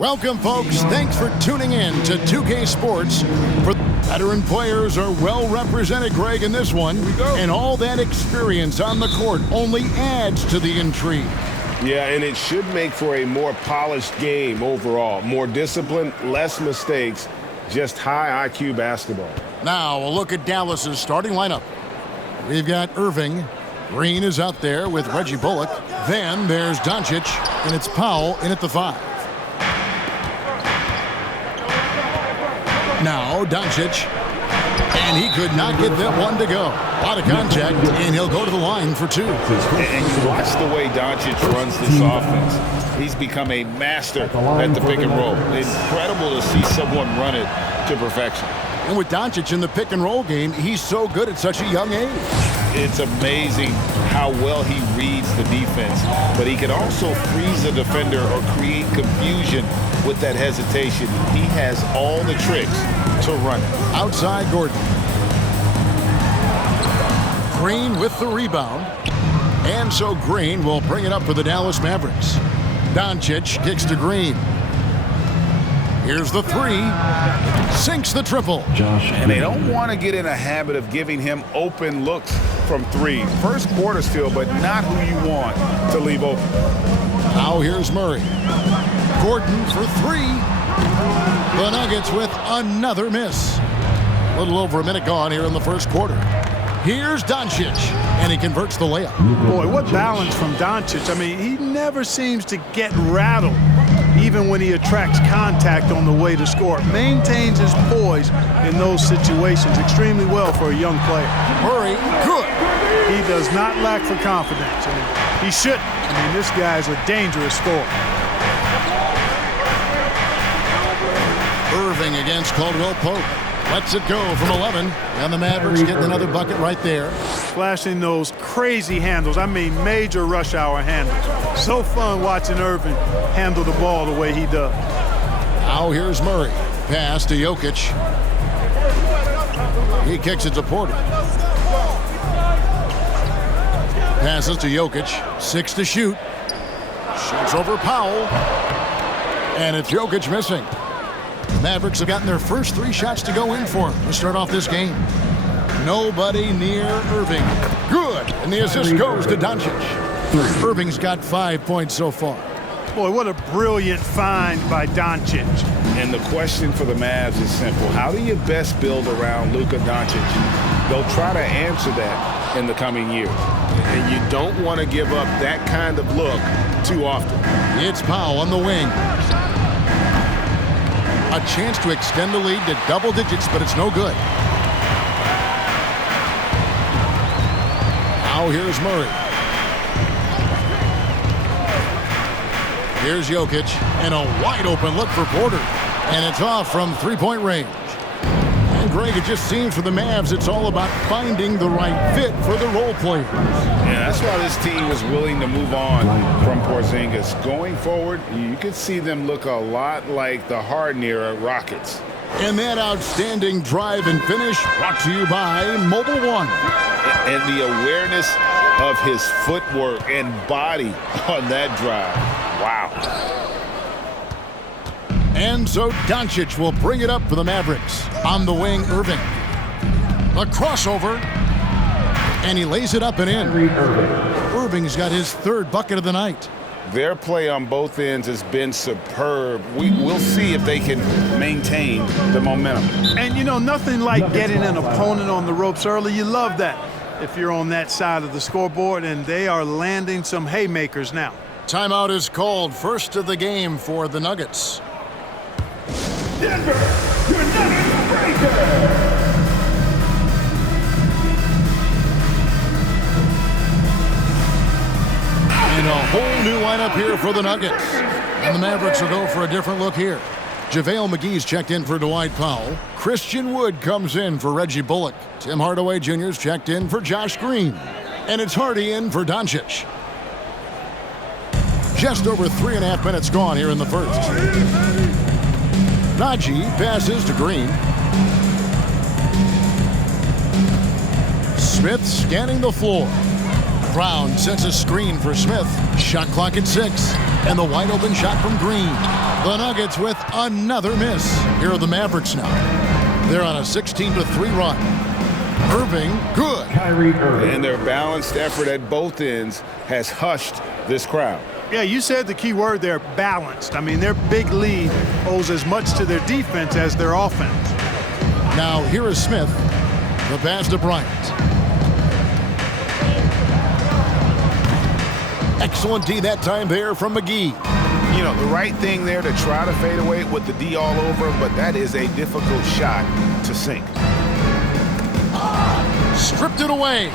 Welcome, folks. Thanks for tuning in to 2K Sports. Veteran players are well represented, Greg, in this one. And all that experience on the court only adds to the intrigue. Yeah, and it should make for a more polished game overall. More discipline, less mistakes, just high IQ basketball. Now, a look at Dallas's starting lineup. We've got Irving. Green is out there with Reggie Bullock. Then there's Doncic, and it's Powell in at the 5. Now Doncic, and he could not get that one to go. A lot of contact, and he'll go to the line for 2. And you watch the way Doncic runs this offense. He's become a master at the pick and roll. Incredible to see someone run it to perfection. And with Doncic in the pick and roll game, he's so good at such a young age. It's amazing how well he reads the defense, but he can also freeze a defender or create confusion with that hesitation. He has all the tricks to run it. Outside Gordon. Green with the rebound. And so Green will bring it up for the Dallas Mavericks. Doncic kicks to Green. Here's the 3. Sinks the triple. And they don't want to get in a habit of giving him open looks from 3. First quarter still, but not who you want to leave open. Now here's Murray. Gordon for 3. The Nuggets with another miss. A little over a minute gone here in the first quarter. Here's Doncic, and he converts the layup. Boy, what balance from Doncic. I mean, he never seems to get rattled, even when he attracts contact on the way to score. Maintains his poise in those situations extremely well for a young player. Murray, good. He does not lack for confidence. I mean, he shouldn't. I mean, this guy's a dangerous scorer. Irving against Caldwell Pope. Lets it go from 11. And the Mavericks getting another bucket right there. Flashing those crazy handles. I mean, major rush hour handles. So fun watching Irving handle the ball the way he does. Now here's Murray. Pass to Jokic. He kicks it to Porter. Passes to Jokic. 6 to shoot. Shoots over Powell. And it's Jokic missing. Mavericks have gotten their first 3 shots to go in for him to start off this game. Nobody near Irving. Good. And the assist goes to Doncic. Irving's got 5 points so far. Boy, what a brilliant find by Doncic. And the question for the Mavs is simple. How do you best build around Luka Doncic? They'll try to answer that in the coming years. And you don't want to give up that kind of look too often. It's Powell on the wing. A chance to extend the lead to double digits, but it's no good. Now here's Murray. Here's Jokic, and a wide open look for Porter. And it's off from 3-point range. And Greg, it just seems for the Mavs, it's all about finding the right fit for the role players. Yeah, that's why this team was willing to move on from Porzingis. Going forward, you could see them look a lot like the Harden-era Rockets. And that outstanding drive and finish brought to you by Mobile One. And the awareness of his footwork and body on that drive. Wow. And so Doncic will bring it up for the Mavericks. On the wing, Irving. A crossover. And he lays it up and in. Irving's got his 3rd bucket of the night. Their play on both ends has been superb. We'll see if they can maintain the momentum. And, you know, nothing like getting an opponent on the ropes early. You love that if you're on that side of the scoreboard, and they are landing some haymakers now. Timeout is called. First of the game for the Nuggets. Denver, your Nuggets breaker. And a whole new lineup here for the Nuggets. And the Mavericks will go for a different look here. JaVale McGee's checked in for Dwight Powell. Christian Wood comes in for Reggie Bullock. Tim Hardaway Jr.'s checked in for Josh Green. And it's Hardy in for Doncic. Just over 3.5 minutes gone here in the first. Najee passes to Green. Smith scanning the floor. Brown sets a screen for Smith. Shot clock at 6. And the wide open shot from Green. The Nuggets with another miss. Here are the Mavericks now. They're on a 16-3 run. Irving, good. And their balanced effort at both ends has hushed this crowd. Yeah, you said the key word there, balanced. I mean, their big lead owes as much to their defense as their offense. Now here is Smith. The pass to Bryant. Excellent D that time there from McGee. You know, the right thing there to try to fade away with the D all over, but that is a difficult shot to sink. Stripped it away.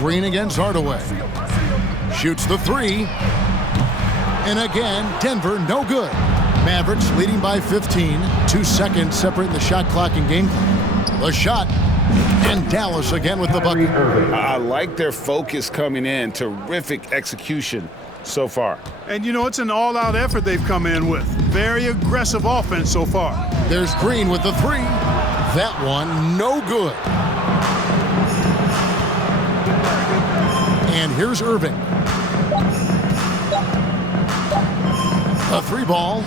Green against Hardaway. Shoots the three. And again, Denver no good. Mavericks leading by 15. 2 seconds separating the shot clock and game clock. The shot. And Dallas again with the bucket. I like their focus coming in. Terrific execution so far. And, you know, it's an all-out effort they've come in with. Very aggressive offense so far. There's Green with the three. That one no good. And here's Irving. A three ball.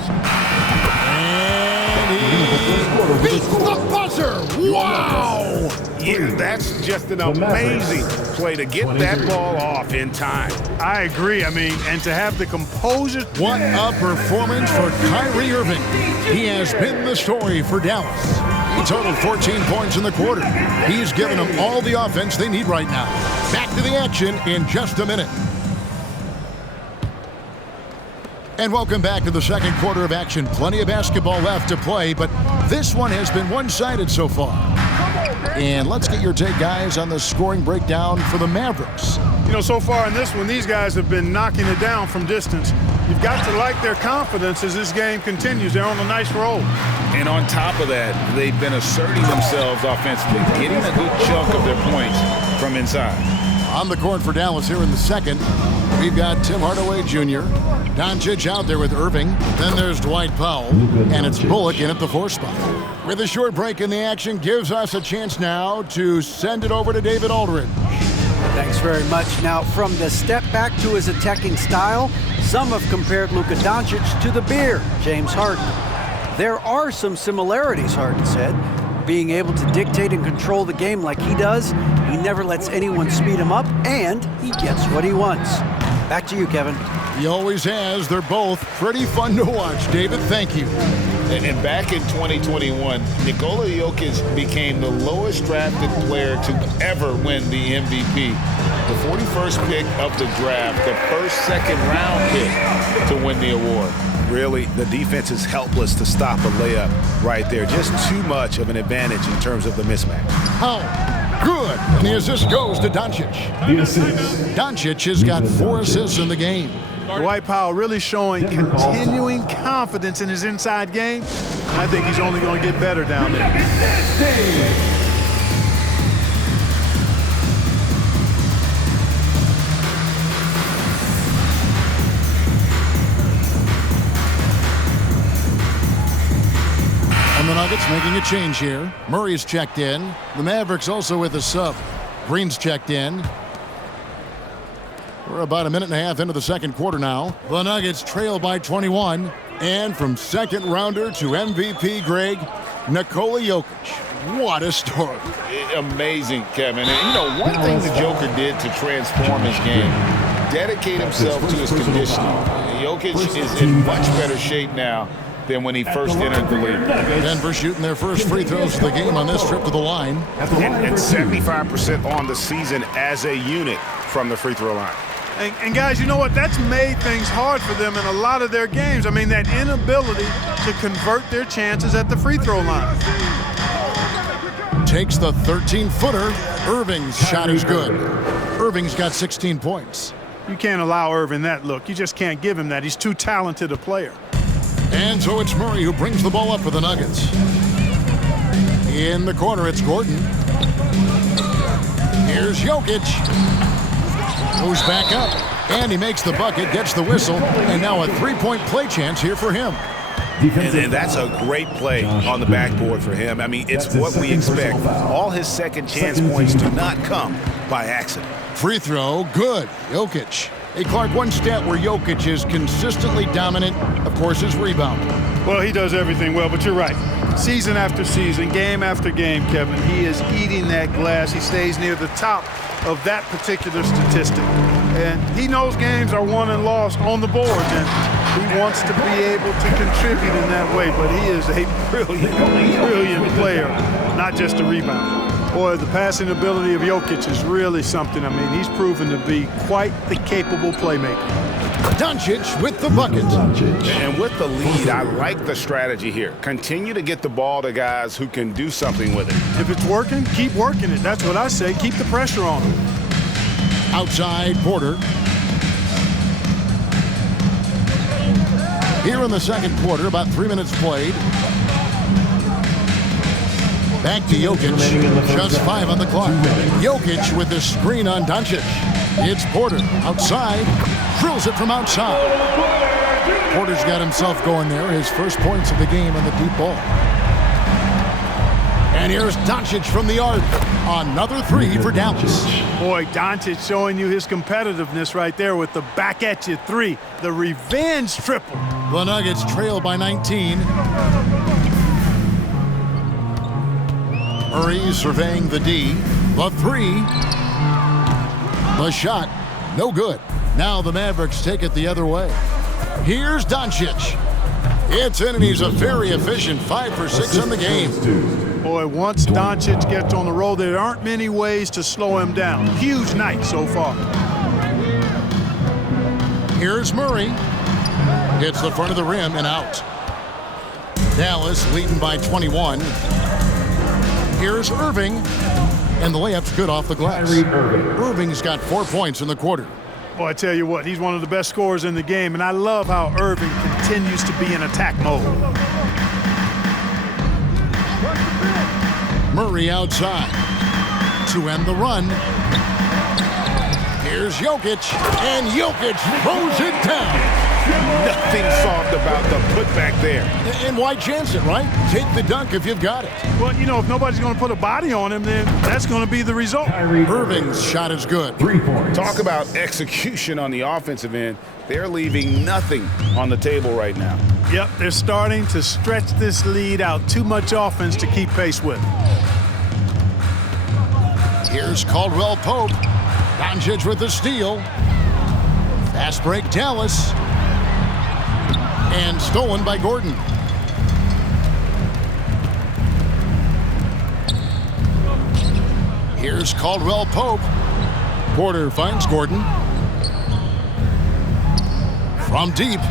And he beats the buzzer. Wow! Yeah, that's just an amazing play to get that ball off in time. I agree. I mean, and to have the composure. What a performance for Kyrie Irving. He has been the story for Dallas. He totaled 14 points in the quarter. He's given them all the offense they need right now. Back to the action in just a minute. And welcome back to the second quarter of action. Plenty of basketball left to play, but this one has been one-sided so far. And let's get your take, guys, on the scoring breakdown for the Mavericks. You know, so far in this one, these guys have been knocking it down from distance. You've got to like their confidence as this game continues. They're on a nice roll. And on top of that, they've been asserting themselves offensively, getting a good chunk of their points from inside. On the court for Dallas here in the second, we've got Tim Hardaway Jr., Doncic out there with Irving. Then there's Dwight Powell, and it's Bullock in at the 4 spot. With a short break in the action, gives us a chance now to send it over to David Aldridge. Thanks very much. Now, from the step back to his attacking style, some have compared Luka Doncic to the Bear, James Harden. There are some similarities, Harden said. Being able to dictate and control the game like he does, he never lets anyone speed him up, and he gets what he wants. Back to you, Kevin. He always has. They're both pretty fun to watch. David, thank you. And back in 2021, Nikola Jokic became the lowest drafted player to ever win the MVP. The 41st pick of the draft, the first second-round pick to win the award. Really, the defense is helpless to stop a layup right there. Just too much of an advantage in terms of the mismatch. How good. And the assist goes to Doncic. Doncic has got 4 assists in the game. Dwight Powell really showing continuing confidence in his inside game. I think he's only going to get better down there. And the Nuggets making a change here. Murray's checked in. The Mavericks also with a sub. Green's checked in. We're about a minute and a half into the second quarter now. The Nuggets trail by 21. And from second rounder to MVP, Greg, Nikola Jokic. What a story. Amazing, Kevin. And, you know, one thing the Joker did to transform his game, dedicate himself to his conditioning. Jokic is in much better shape now than when he first entered the league. Denver shooting their first free throws of the game on this trip to the line. And 75% on the season as a unit from the free throw line. And guys, you know what? That's made things hard for them in a lot of their games. I mean, that inability to convert their chances at the free throw line. Takes the 13-footer. Irving's shot is good. Irving's got 16 points. You can't allow Irving that look. You just can't give him that. He's too talented a player. And so it's Murray who brings the ball up for the Nuggets. In the corner, it's Gordon. Here's Jokic. Goes back up, and he makes the bucket, gets the whistle, and now a three-point play chance here for him. And that's a great play on the backboard for him. I mean, it's what we expect. All his second chance points do not come by accident. Free throw, good. Jokic. Hey, Clark, one stat where Jokic is consistently dominant, of course, is rebound. Well, he does everything well, but you're right. Season after season, game after game, Kevin, he is eating that glass. He stays near the top of that particular statistic. And he knows games are won and lost on the boards, and he wants to be able to contribute in that way. But he is a brilliant player, not just a rebounder. Boy, the passing ability of Jokic is really something. I mean, he's proven to be quite the capable playmaker. Doncic with the bucket. And with the lead, I like the strategy here. Continue to get the ball to guys who can do something with it. If it's working, keep working it. That's what I say. Keep the pressure on him. Outside Porter. Here in the second quarter, about 3 minutes played. Back to Jokic. Just 5 on the clock. Jokic with the screen on Doncic. It's Porter outside. Drills it from outside. Porter's got himself going there. His first points of the game on the deep ball. And here's Doncic from the arc. Another 3 for Dallas. Boy, Doncic showing you his competitiveness right there with the back at you 3. The revenge triple. The Nuggets trail by 19. Murray surveying the D. The 3. The shot, no good. Now the Mavericks take it the other way. Here's Doncic. It's in, and he's a very efficient 5 for 6 on the game. Boy, once Doncic gets on the roll, there aren't many ways to slow him down. Huge night so far. Here's Murray. Hits the front of the rim and out. Dallas leading by 21. Here's Irving. And the layup's good off the glass. Irving's got 4 points in the quarter. Boy, I tell you what, he's one of the best scorers in the game, and I love how Irving continues to be in attack mode. Murray outside to end the run. Here's Jokic, and Jokic throws it down. Nothing soft about the putback there. And why chance it, right? Take the dunk if you've got it. Well, you know, if nobody's going to put a body on him, then that's going to be the result. Irving's shot is good. 3 points. Talk about execution on the offensive end. They're leaving nothing on the table right now. Yep, they're starting to stretch this lead out. Too much offense to keep pace with. Here's Caldwell Pope. Doncic with the steal. Fast break Dallas. And stolen by Gordon. Here's Caldwell Pope. Porter finds Gordon. From deep.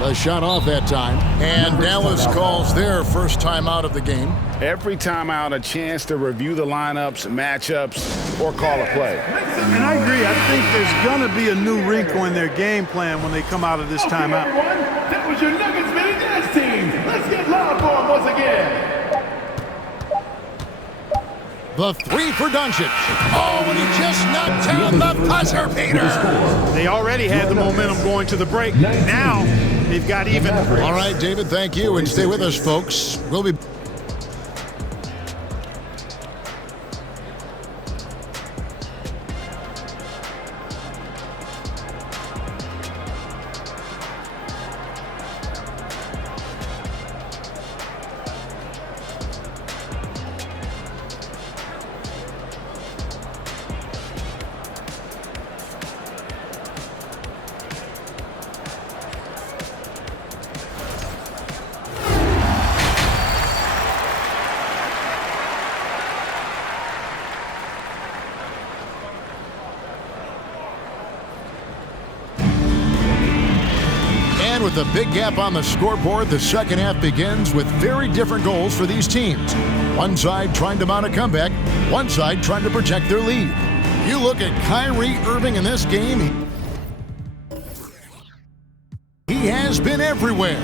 The shot off that time. And Dallas calls their first time out of the game. Every time out, a chance to review the lineups, matchups, or call a play. And I agree. I think there's going to be a new wrinkle in their game plan when they come out of this timeout. Everyone, that was your Nuggets mini dance team. Let's get loud for them once again. The 3 for Doncic. Oh, and he just knocked down the buzzer beater. They already had the momentum going to the break. Now they've got even. All right, David, thank you. And stay with us, folks. We'll be... With a big gap on the scoreboard, the second half begins with very different goals for these teams. One side trying to mount a comeback, one side trying to protect their lead. You look at Kyrie Irving in this game, he has been everywhere.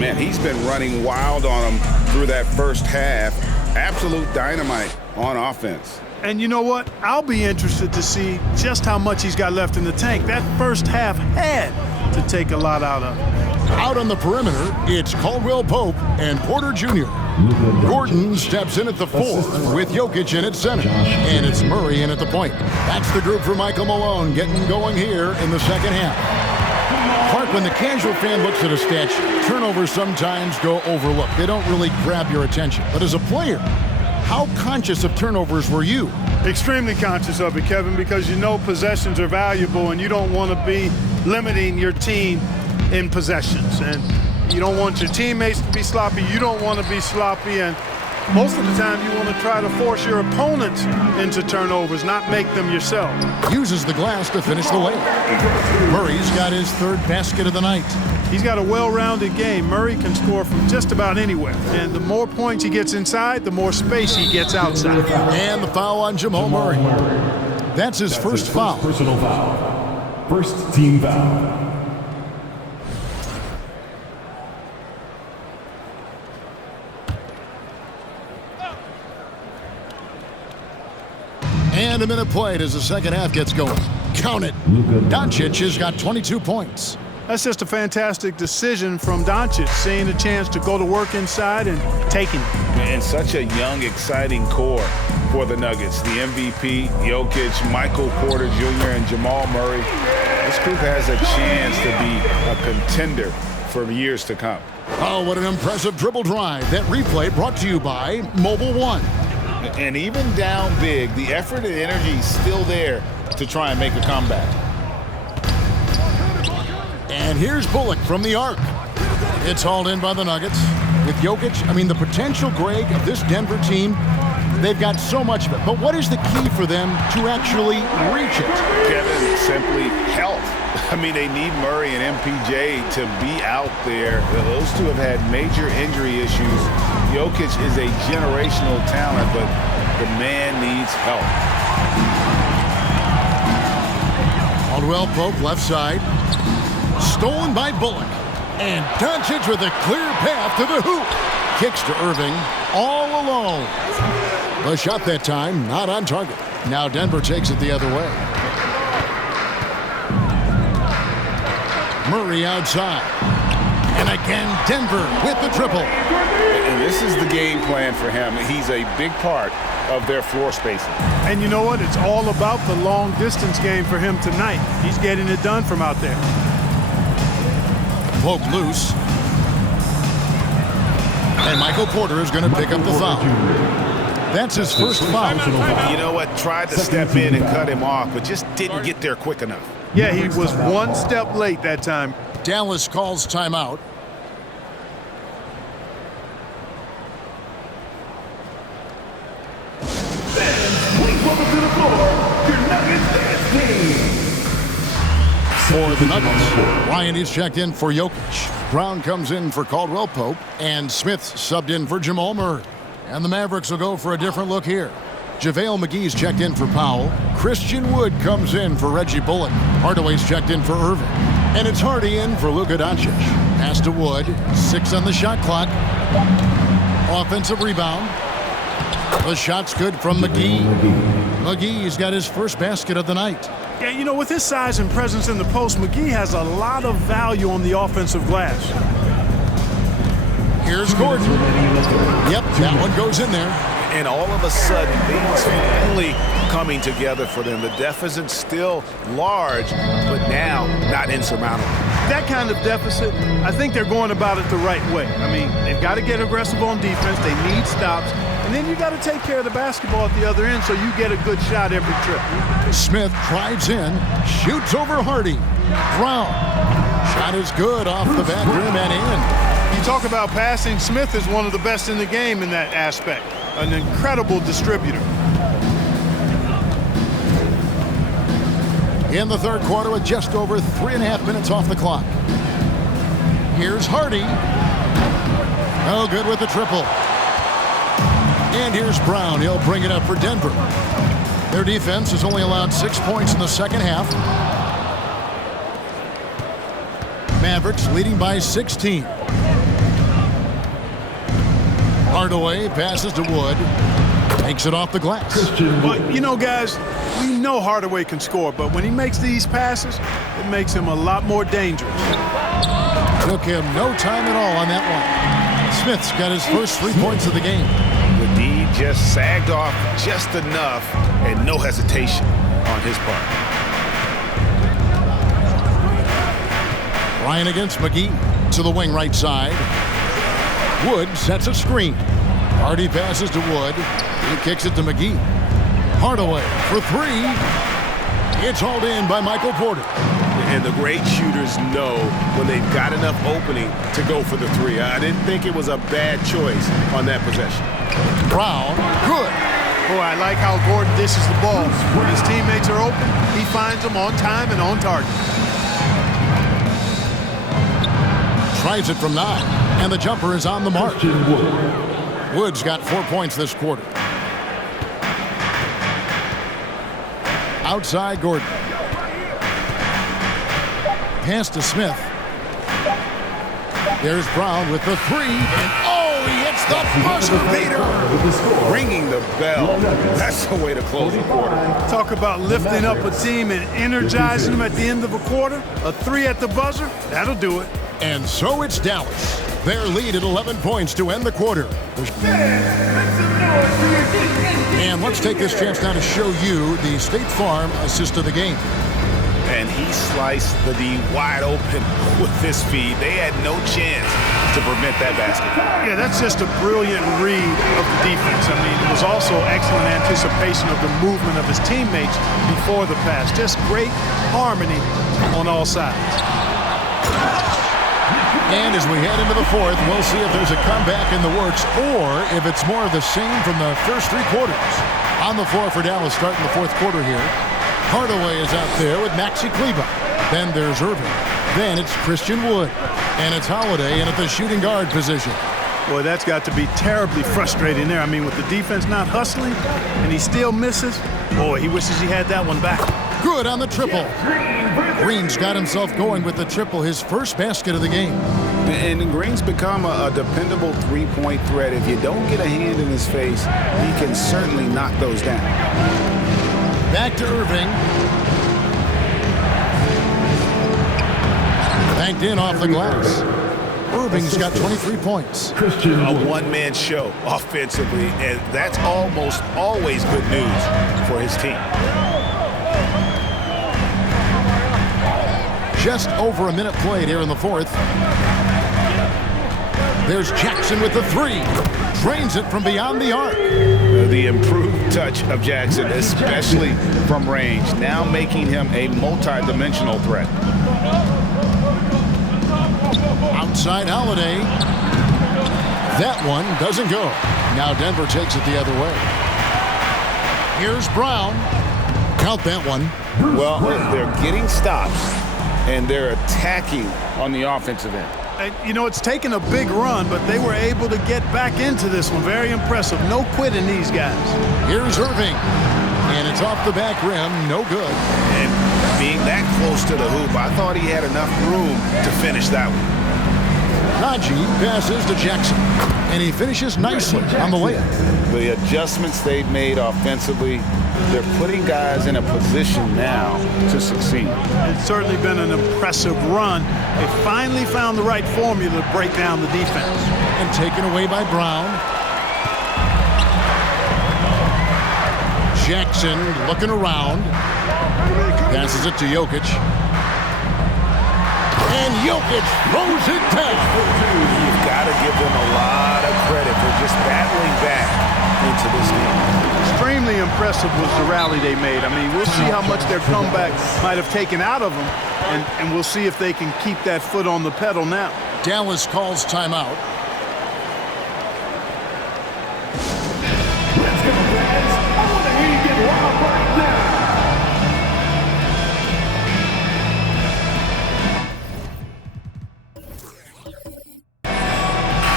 Man, he's been running wild on them through that first half. Absolute dynamite on offense. And you know what? I'll be interested to see just how much he's got left in the tank. That first half had to take a lot out of him. Out on the perimeter, it's Caldwell Pope and Porter Jr. Gordon steps in at the 4 with Jokic in at center. And it's Murray in at the point. That's the group for Michael Malone getting going here in the second half. Clark, when the casual fan looks at a stat sheet, turnovers sometimes go overlooked. They don't really grab your attention. But as a player, how conscious of turnovers were you? Extremely conscious of it, Kevin, because you know possessions are valuable and you don't want to be limiting your team in possessions. And you don't want your teammates to be sloppy. You don't want to be sloppy. And most of the time you want to try to force your opponents into turnovers, not make them yourself. Uses the glass to finish the layup. Murray's got his 3rd basket of the night. He's got a well-rounded game. Murray can score from just about anywhere. And the more points he gets inside, the more space he gets outside. And the foul on Jamal Murray. That's his first foul. Personal foul. First team foul. And a minute played as the second half gets going. Count it. Doncic has got 22 points. That's just a fantastic decision from Doncic, seeing a chance to go to work inside and taking it. And such a young, exciting core for the Nuggets. The MVP, Jokic, Michael Porter Jr., and Jamal Murray. This group has a chance to be a contender for years to come. Oh, what an impressive dribble drive. That replay brought to you by Mobile One. And even down big, the effort and energy is still there to try and make a comeback. And here's Bullock from the arc. It's hauled in by the Nuggets. With Jokic, I mean, the potential, Greg, of this Denver team, they've got so much of it. But what is the key for them to actually reach it? Kevin, simply health. I mean, they need Murray and MPJ to be out there. Those two have had major injury issues. Jokic is a generational talent, but the man needs help. Caldwell Pope left side. Stolen by Bullock. And Doncic with a clear path to the hoop. Kicks to Irving all alone. The shot that time not on target. Now Denver takes it the other way. Murray outside. And again, Denver with the triple. And this is the game plan for him. He's a big part of their floor spacing. And you know what? It's all about the long distance game for him tonight. He's getting it done from out there. Pope loose. And Michael Porter is going to pick up the foul. That's his first foul. You know what? Tried to step in and cut him off, but just didn't get there quick enough. Yeah, he was one step late that time. Dallas calls timeout. Please welcome to the floor, your Nuggets dance team. For the Nuggets, Ryan is checked in for Jokic. Brown comes in for Caldwell Pope. And Smith subbed in for Jamal Murray. And the Mavericks will go for a different look here. JaVale McGee's checked in for Powell. Christian Wood comes in for Reggie Bullock. Hardaway's checked in for Irving. And it's Hardy in for Luka Doncic. Pass to Wood. 6 on the shot clock. Offensive rebound. The shot's good from McGee. McGee's got his first basket of the night. Yeah, you know, with his size and presence in the post, McGee has a lot of value on the offensive glass. Here's Gordon. Yep, that one goes in there. And all of a sudden, things finally coming together for them. The deficit's still large, but now not insurmountable. That kind of deficit, I think they're going about it the right way. I mean, they've got to get aggressive on defense. They need stops. And then you got to take care of the basketball at the other end so you get a good shot every trip. Smith drives in, shoots over Hardy. Brown. Shot is good off the back rim and in. You talk about passing, Smith is one of the best in the game in that aspect. An incredible distributor. In the third quarter with just over 3.5 minutes off the clock. Here's Hardy. Oh, good with the triple. And here's Brown. He'll bring it up for Denver. Their defense has only allowed 6 points in the second half. Mavericks leading by 16. Hardaway passes to Wood. Takes it off the glass. But, you know, guys, we know Hardaway can score, but when he makes these passes, it makes him a lot more dangerous. Took him no time at all on that one. Smith's got his first 3 points of the game. The D just sagged off just enough and no hesitation on his part. Ryan against McGee to the wing right side. Wood sets a screen. Hardy passes to Wood. He kicks it to McGee. Hardaway for three. It's hauled in by Michael Porter. And the great shooters know when they've got enough opening to go for the three. I didn't think it was a bad choice on that possession. Brown, good. Boy, I like how Gordon dishes the ball. When his teammates are open, he finds them on time and on target. Tries it from 9, and the jumper is on the mark. Wood's got 4 points this quarter. Outside Gordon. Pass to Smith. There's Brown with the three, and oh, he hits the buzzer beater. Ringing the bell. That's the way to close the quarter. Talk about lifting up a team and energizing them at the end of a quarter. A three at the buzzer, that'll do it. And so it's Dallas. Their lead at 11 points to end the quarter. And let's take this chance now to show you the State Farm assist of the game. And he sliced the D wide open with this feed. They had no chance to prevent that basket. Yeah, that's just a brilliant read of the defense. I mean, it was also excellent anticipation of the movement of his teammates before the pass. Just great harmony on all sides. And as we head into the fourth, we'll see if there's a comeback in the works or if it's more of the same from the first 3 quarters. On the floor for Dallas starting the fourth quarter here. Hardaway is out there with Maxi Kleber. Then there's Irving. Then it's Christian Wood. And it's Holiday in at the shooting guard position. Boy, that's got to be terribly frustrating there. I mean, with the defense not hustling and he still misses, boy, he wishes he had that one back. Good on the triple. Green's got himself going with the triple, his first basket of the game. And Green's become a dependable three-point threat. If you don't get a hand in his face, he can certainly knock those down. Back to Irving. Banked in off the glass. Irving's got 23 points. A one-man show offensively, and that's almost always good news for his team. Just over a minute played here in the fourth. There's Jackson with the three. Drains it from beyond the arc. The improved touch of Jackson, especially from range, now making him a multi-dimensional threat. Outside Holiday. That one doesn't go. Now Denver takes it the other way. Here's Brown. Count that one. Well, they're getting stops, and they're attacking on the offensive end. You know, it's taken a big run, but they were able to get back into this one. Very impressive. No quitting these guys. Here's Irving. And it's off the back rim. No good. And being that close to the hoop, I thought he had enough room to finish that one. Najee passes to Jackson. And he finishes nicely on the layup. The adjustments they've made offensively, they're putting guys in a position now to succeed. It's certainly been an impressive run. They finally found the right formula to break down the defense. And taken away by Brown. Jackson looking around. Passes it to Jokic. And Jokic throws it down. You've got to give them a lot of credit for just battling back into this game. Extremely impressive was the rally they made. I mean, we'll see how much their comeback might have taken out of them, and we'll see if they can keep that foot on the pedal now. Dallas calls timeout. Let's go, fans. I want to hear you get wild right now.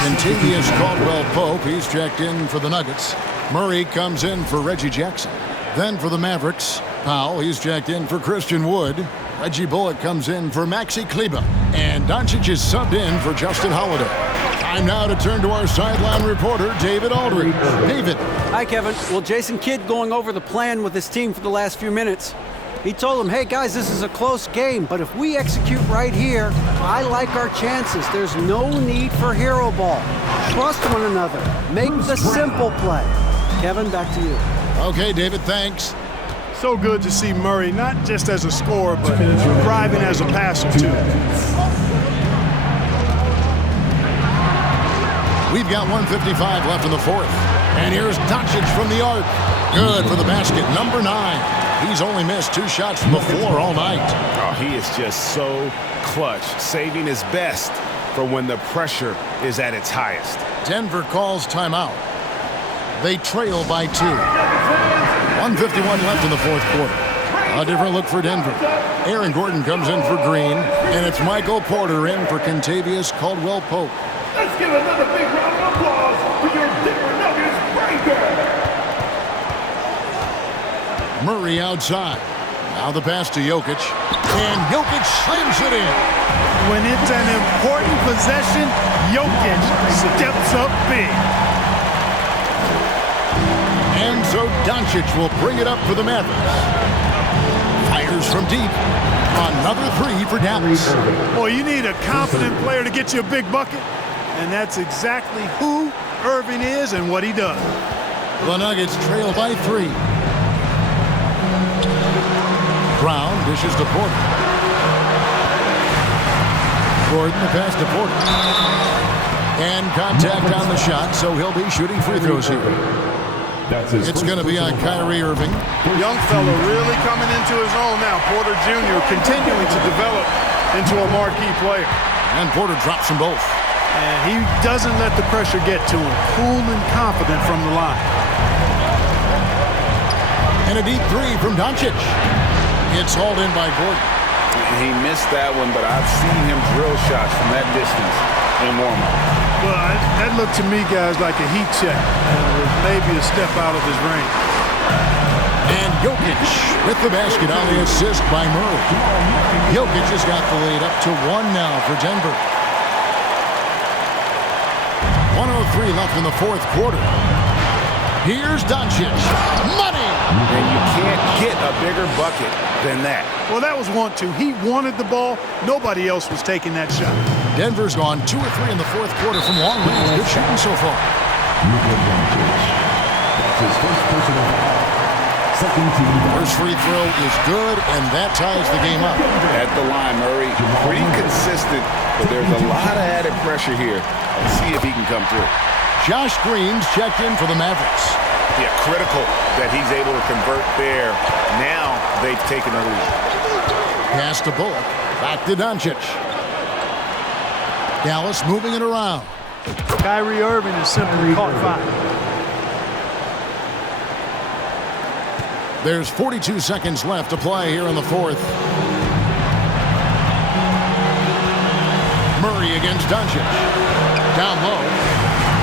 Kentavious Caldwell-Pope, he's checked in for the Nuggets. Murray comes in for Reggie Jackson. Then for the Mavericks, Powell, he's checked in for Christian Wood. Reggie Bullock comes in for Maxi Kleber. And Doncic is subbed in for Justin Holiday. Time now to turn to our sideline reporter, David Aldridge. David. Hi, Kevin. Well, Jason Kidd going over the plan with his team for the last few minutes. He told them, hey guys, this is a close game, but if we execute right here, I like our chances. There's no need for hero ball. Trust one another. Make the simple play. Kevin, back to you. Okay, David, thanks. So good to see Murray, not just as a scorer, but thriving as a passer, too. We've got 1:55 left in the fourth. And here's Doncic from the arc. Good for the basket, number 9. He's only missed 2 shots from the floor all night. Oh, he is just so clutch, saving his best for when the pressure is at its highest. Denver calls timeout. They trail by 2. 1:51 left in the fourth quarter. A different look for Denver. Aaron Gordon comes in for Green, and it's Michael Porter in for Kentavious Caldwell-Pope. Let's give another big round of applause for your Denver Nuggets breaker. Murray outside. Now the pass to Jokic. And Jokic slams it in. When it's an important possession, Jokic steps up big. And so Doncic will bring it up for the Mavericks. Fires from deep. Another 3 for Dallas. Boy, you need a confident player to get you a big bucket. And that's exactly who Irving is and what he does. The Nuggets trail by 3. Brown dishes to Porter. Gordon the pass to Porter. And contact on the shot, so he'll be shooting free throws here. It's going to be on Kyrie Irving. Young fella really coming into his own now. Porter Jr. continuing to develop into a marquee player. And Porter drops them both. And he doesn't let the pressure get to him. Cool and confident from the line. And a deep 3 from Doncic. It's hauled in by Gordon. He missed that one, but I've seen him drill shots from that distance in warm-up. Well, that looked to me, guys, like a heat check. Maybe a step out of his range. And Jokic with the basket on the assist by Murray. Jokic has got the lead up to 1 now for Denver. 1:03 left in the fourth quarter. Here's Doncic. Money! And you can't get a bigger bucket than that. Well, that was 1-2. He wanted the ball. Nobody else was taking that shot. Denver's gone 2 or 3 in the fourth quarter from long range. Good shooting so far. First free throw is good, and that ties the game up. At the line, Murray. Pretty consistent, but there's a lot of added pressure here. Let's see if he can come through. Josh Green's checked in for the Mavericks. Yeah, critical that he's able to convert there. Now they've taken a lead. Pass to Bullock. Back to Doncic. Dallas moving it around. Kyrie Irving is simply caught fire. There's 42 seconds left to play here in the fourth. Murray against Doncic. Down low.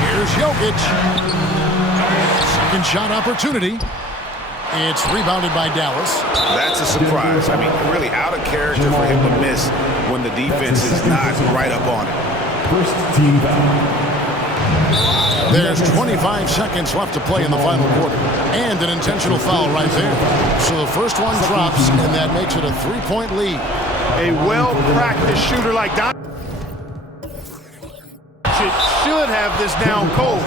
Here's Jokic. Second shot opportunity. It's rebounded by Dallas. That's a surprise. I mean, really out of character for him to miss when the defense is not right up on it. First team foul. There's 25 seconds left to play in the final quarter. And an intentional foul right there. So the first one drops, and that makes it a 3-point lead. A well-practiced shooter like Doncic should have this down cold.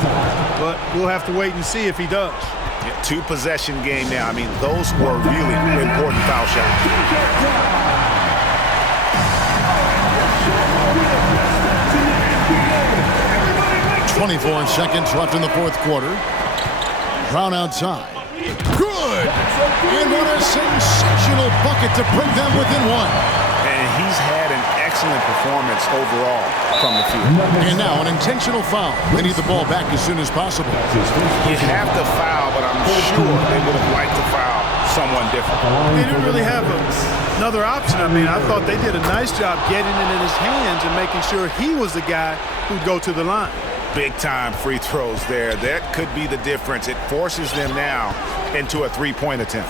But we'll have to wait and see if he does. Yeah, 2-possession game now. I mean, those were really important foul shots. 24 seconds left in the fourth quarter. Brown outside. Good! And what a sensational bucket to bring them within 1. And he's had an excellent performance overall from the field. And now an intentional foul. They need the ball back as soon as possible. You have to foul, but I'm sure they would have liked to foul someone different. They didn't really have another option. I mean, I thought they did a nice job getting it in his hands and making sure he was the guy who'd go to the line. Big-time free throws there. That could be the difference. It forces them now into a 3-point attempt.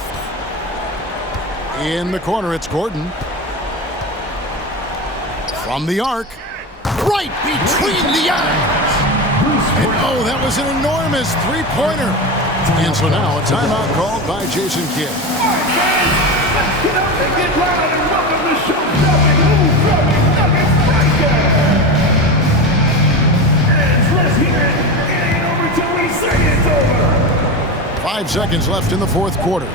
In the corner, it's Gordon. From the arc. Right between the eyes. And oh, that was an enormous three-pointer. And so now a timeout called by Jason Kidd. Let's get up and get loud and welcome the show-stopping, move-throwing Nuggets Breaker. And let's hear it. It ain't over till we say it's over. 5 seconds left in the fourth quarter.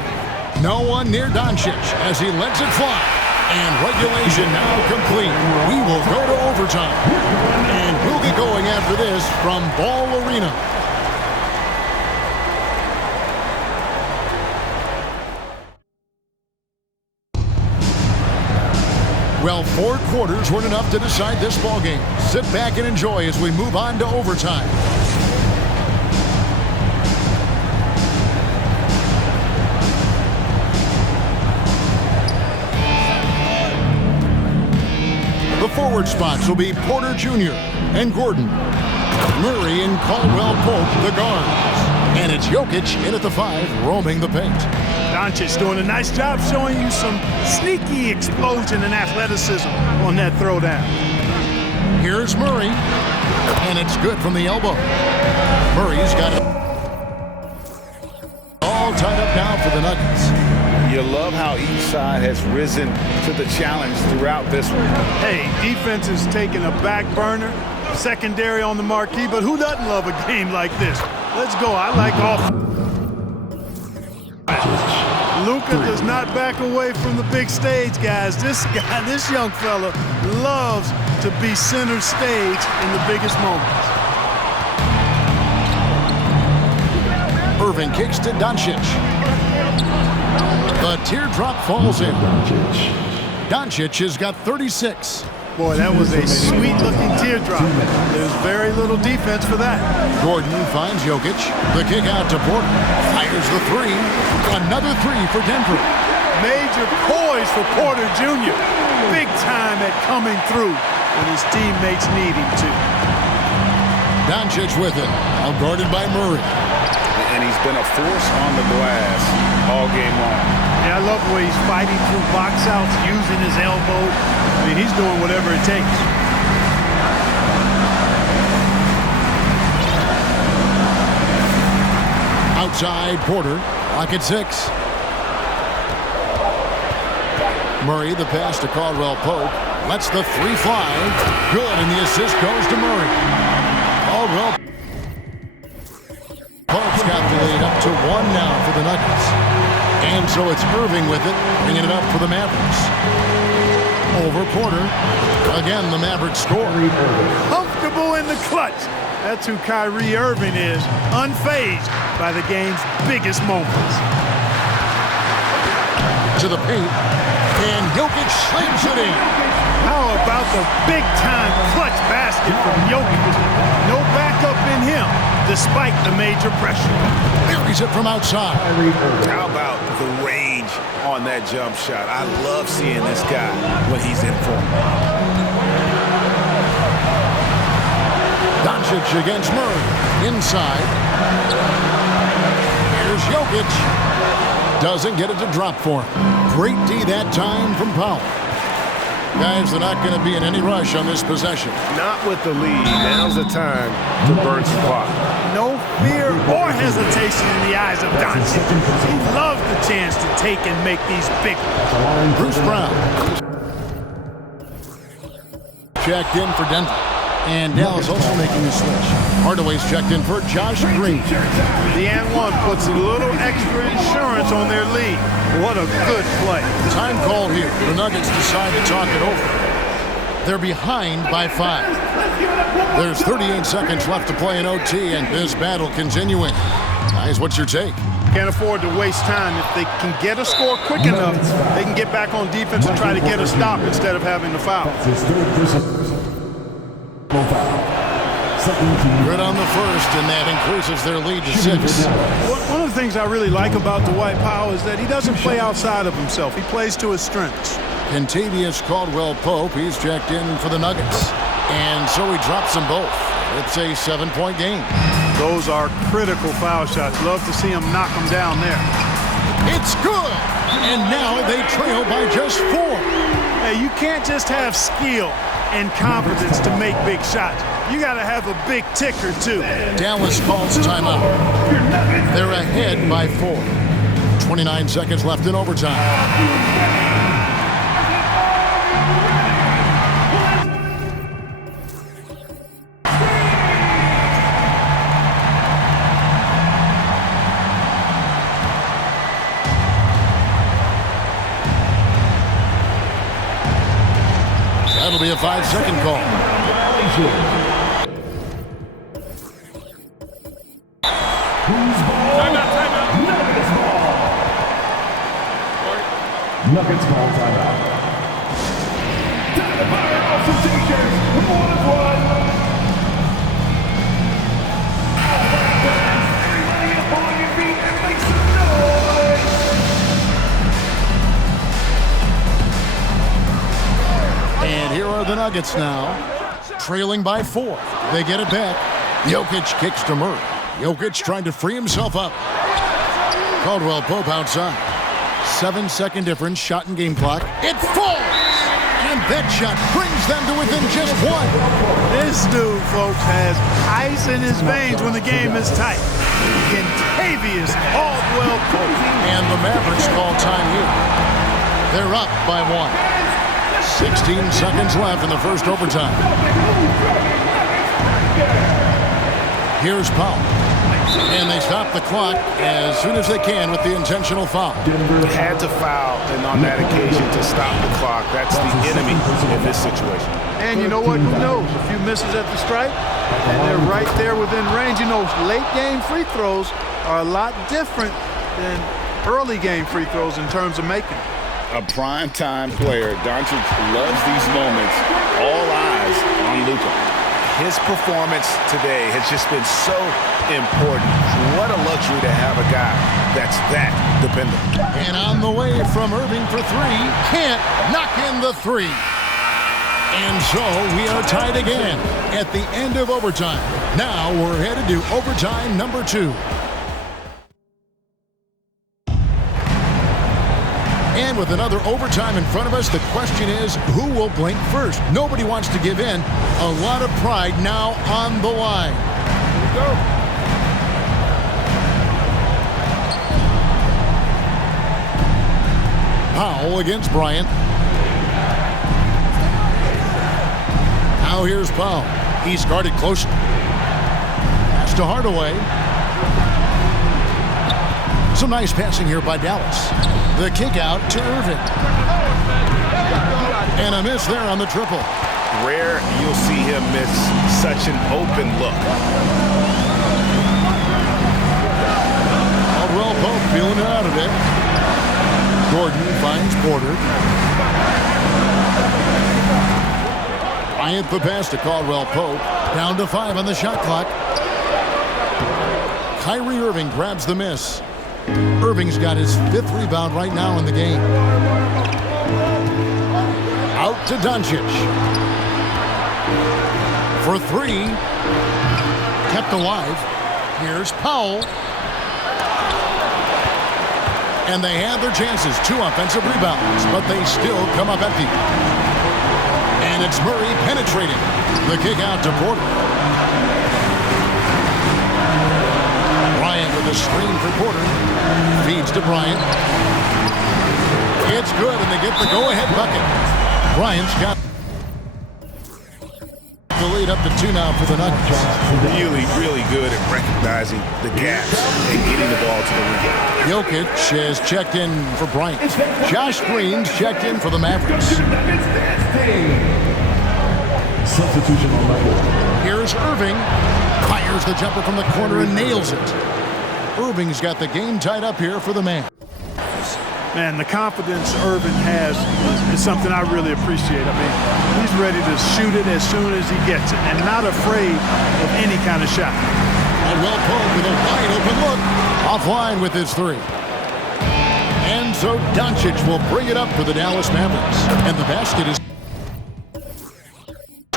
No one near Doncic as he lets it fly. And regulation now complete. We will go to overtime. And we'll get going after this from Ball Arena. Well, 4 quarters weren't enough to decide this ballgame. Sit back and enjoy as we move on to overtime. The forward spots will be Porter Jr. and Gordon. Murray and Caldwell Pope, the guards. And it's Jokic in at the 5, roaming the paint. Doncic doing a nice job showing you some sneaky explosion and athleticism on that throwdown. Here's Murray. And it's good from the elbow. Murray's got it all tied up now for the Nuggets. You love how each side has risen to the challenge throughout this one. Hey, defense is taking a back burner, secondary on the marquee, but who doesn't love a game like this? Let's go. I like offense. Luka does not back away from the big stage, guys. This young fella loves to be center stage in the biggest moments. Irving kicks to Doncic. The teardrop falls in. Doncic has got 36. Boy, that was a sweet-looking teardrop. There's very little defense for that. Gordon finds Jokic. The kick out to Porter. Fires the 3. Another 3 for Denver. Major poise for Porter Jr. Big time at coming through when his teammates need him to. Doncic with it. Now guarded by Murray. And he's been a force on the glass all game long. Yeah, I love the way he's fighting through box outs, using his elbow. I mean, he's doing whatever it takes. Outside Porter. Lock at 6. Murray, the pass to Caldwell Pope. Lets the 3 fly. Good, and the assist goes to Murray. Caldwell Pope's got the lead up to 1 now for the Nuggets. And so it's Irving with it, bringing it up for the Mavericks. Over Porter. Again, the Mavericks score. Comfortable in the clutch. That's who Kyrie Irving is, unfazed by the game's biggest moments. To the paint, and Jokic slams it in. How about the big-time clutch basket from Jokic? No backup in him, despite the major pressure. Buries it from outside. How about the range on that jump shot? I love seeing this guy when he's in form. Doncic against Murray. Inside. Here's Jokic. Doesn't get it to drop for him. Great D that time from Powell. Guys, they're not going to be in any rush on this possession. Not with the lead. Now's the time to burn some clock. No fear or hesitation in the eyes of Doncic. He loves the chance to take and make these big ones. Bruce Brown. Checked in for Denver. And Dallas also making a switch. Hardaway's checked in for Josh Green. The and 1 puts a little extra insurance on their lead. What a good play. Time call here. The Nuggets decide to talk it over. They're behind by 5. There's 38 seconds left to play in OT, and this battle continuing. Guys, what's your take? Can't afford to waste time. If they can get a score quick enough, they can get back on defense and try to get a stop instead of having to foul. Good on the first, and that increases their lead to 6. One of the things I really like about Dwight Powell is that he doesn't play outside of himself. He plays to his strengths. Kentavious Caldwell Pope, he's checked in for the Nuggets. And so he drops them both. It's a 7-point game. Those are critical foul shots. Love to see him knock them down there. It's good! And now they trail by just 4. Hey, you can't just have skill and confidence to make big shots. You got to have a big ticker, too. Dallas calls timeout. They're ahead by 4. 29 seconds left in overtime. That'll be a 5-second call. Nuggets ball timeout. Fire off some teachers. 1-1. Everybody up on your feet and make some noise. And here are the Nuggets now, trailing by 4. They get it back. Jokic kicks to Murray. Jokic trying to free himself up. Caldwell Pope outside. 7-second difference, shot and game clock. It falls! And that shot brings them to within just 1. This dude, folks, has ice in his veins when the game is tight. Kentavious Caldwell Pope. And the Mavericks call time here. They're up by 1. 16 seconds left in the first overtime. Here's Powell. And they stop the clock as soon as they can with the intentional foul. Had to foul, and on that occasion to stop the clock. That's the enemy in this situation. And you know what? Who knows? A few misses at the stripe, and they're right there within range. You know, late game free throws are a lot different than early game free throws in terms of making. A prime-time player. Doncic loves these moments. All eyes on Luka. His performance today has just been so important. What a luxury to have a guy that's that dependable. And on the way from Irving for 3, can't knock in the 3. And so we are tied again at the end of overtime. Now we're headed to overtime number 2. And with another overtime in front of us, the question is, who will blink first? Nobody wants to give in. A lot of pride now on the line. Here we go. Powell against Bryant. Now here's Powell. He's guarded closely. Pass to Hardaway. Some nice passing here by Dallas. The kick out to Irving. And a miss there on the triple. Rare you'll see him miss such an open look. Caldwell Pope feeling it out a bit. Gordon finds Porter. Bryant the pass to Caldwell Pope. Down to 5 on the shot clock. Kyrie Irving grabs the miss. Irving's got his 5th rebound right now in the game. Out to Doncic. For 3. Kept alive. Here's Powell. And they have their chances. 2 offensive rebounds, but they still come up empty. And it's Murray penetrating. The kick out to Porter. Bryant with a screen for Porter. Feeds to Bryant. It's good, and they get the go-ahead bucket. Bryant's got the lead up to 2 now for the Nuggets. Really good at recognizing the gaps and getting the ball to the rim. Jokic has checked in for Bryant. Josh Green's checked in for the Mavericks. Substitution on that board. Here's Irving. Fires the jumper from the corner and nails it. Irving's got the game tied up here for the man. Man, the confidence Irving has is something I really appreciate. I mean, he's ready to shoot it as soon as he gets it and not afraid of any kind of shot. Caldwell Pope with a wide open look. Offline with his 3. And so Doncic will bring it up for the Dallas Mavericks. And the basket is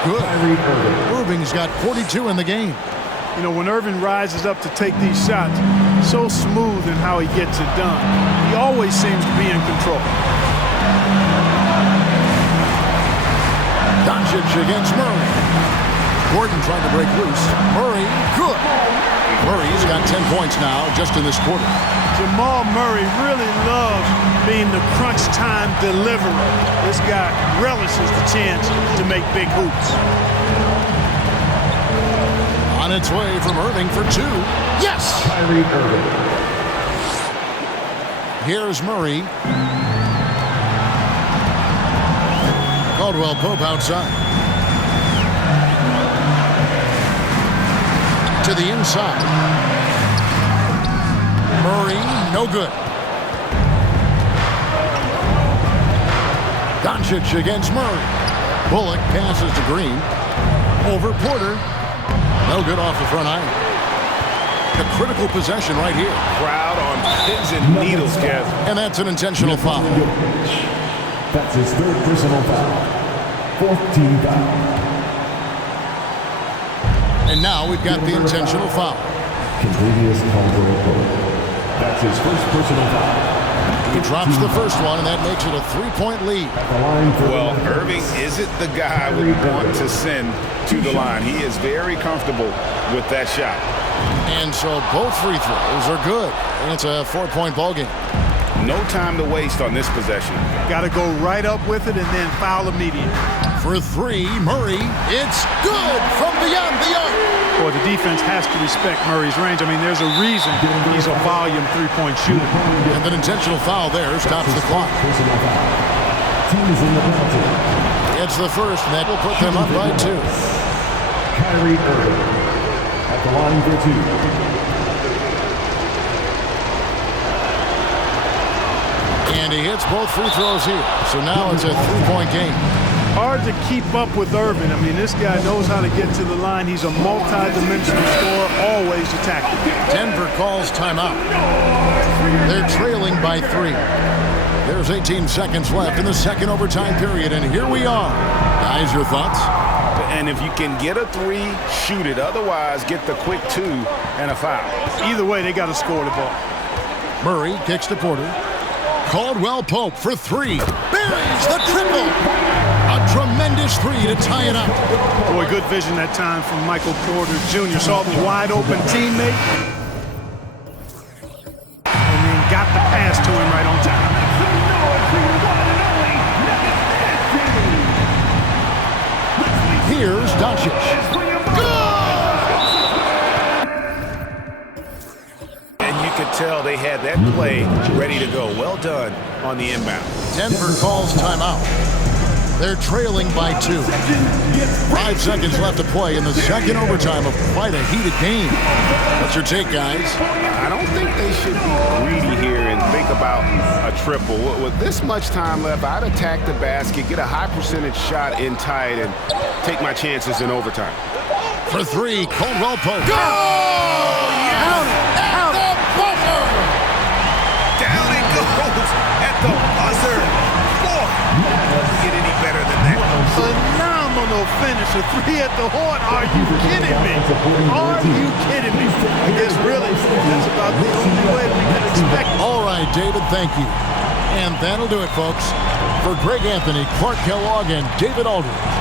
good. Irving's got 42 in the game. You know, when Irving rises up to take these shots, so smooth in how he gets it done. He always seems to be in control. Doncic against Murray. Gordon trying to break loose. Murray, good. Murray's got 10 points now just in this quarter. Jamal Murray really loves being the crunch time deliverer. This guy relishes the chance to make big hoops. On its way from Irving for 2. Yes! Kyrie Irving. Here's Murray. Caldwell Pope outside. To the inside. Murray, no good. Doncic against Murray. Bullock passes to Green. Over Porter. No good off the front iron. A critical possession right here. Crowd on pins and needles, Kev. And that's an intentional foul. That's his 3rd personal foul. 4th team foul. And now we've got the intentional foul. Kentavious Caldwell-Pope. That's his 1st personal foul. He drops the first one, and that makes it a 3-point lead. At the line for Well, Irving isn't the guy we want to send to the line. He is very comfortable with that shot. And so both free throws are good. And it's a 4-point ball game. No time to waste on this possession. Got to go right up with it and then foul immediately. For 3, Murray. It's good from beyond the arc. Boy, the defense has to respect Murray's range. I mean, there's a reason he's a volume 3-point shooter. And an intentional foul there stops the clock. personal foul. Team is in the penalty. It's the first, and that will put them up by 2. Kyrie Irving. At the line for 2. And he hits both free throws here. So now it's a 3-point game. Hard to keep up with Irving. I mean, this guy knows how to get to the line. He's a multi-dimensional scorer, always attacking. Denver calls timeout. They're trailing by 3. There's 18 seconds left in the second overtime period, and here we are. Guys, your thoughts? And if you can get a 3, shoot it. Otherwise, get the quick 2 and a foul. Either way, they got to score the ball. Murray kicks to Porter. Caldwell Pope for 3. Buries the triple. A tremendous 3 to tie it up. Boy, good vision that time from Michael Porter Jr. Saw the wide open teammate and then got the pass to him right on time. Here's Doncic. Could tell they had that play ready to go. Well done on the inbound. Denver calls timeout. They're trailing by 2. 5 seconds left to play in the second overtime of quite a heated game. What's your take, guys? I don't think they should be greedy here and think about a triple. With this much time left, I'd attack the basket, get a high percentage shot in tight, and take my chances in overtime. For 3, Caldwell Pope. Go! Down it goes at the buzzer. Boy, doesn't get any better than that. Phenomenal finish. A 3 at the horn. Are you kidding me? Are you kidding me? I guess really, that's about the only way we can expect. All right, David, thank you. And that'll do it, folks. For Greg Anthony, Clark Kellogg, and David Aldridge.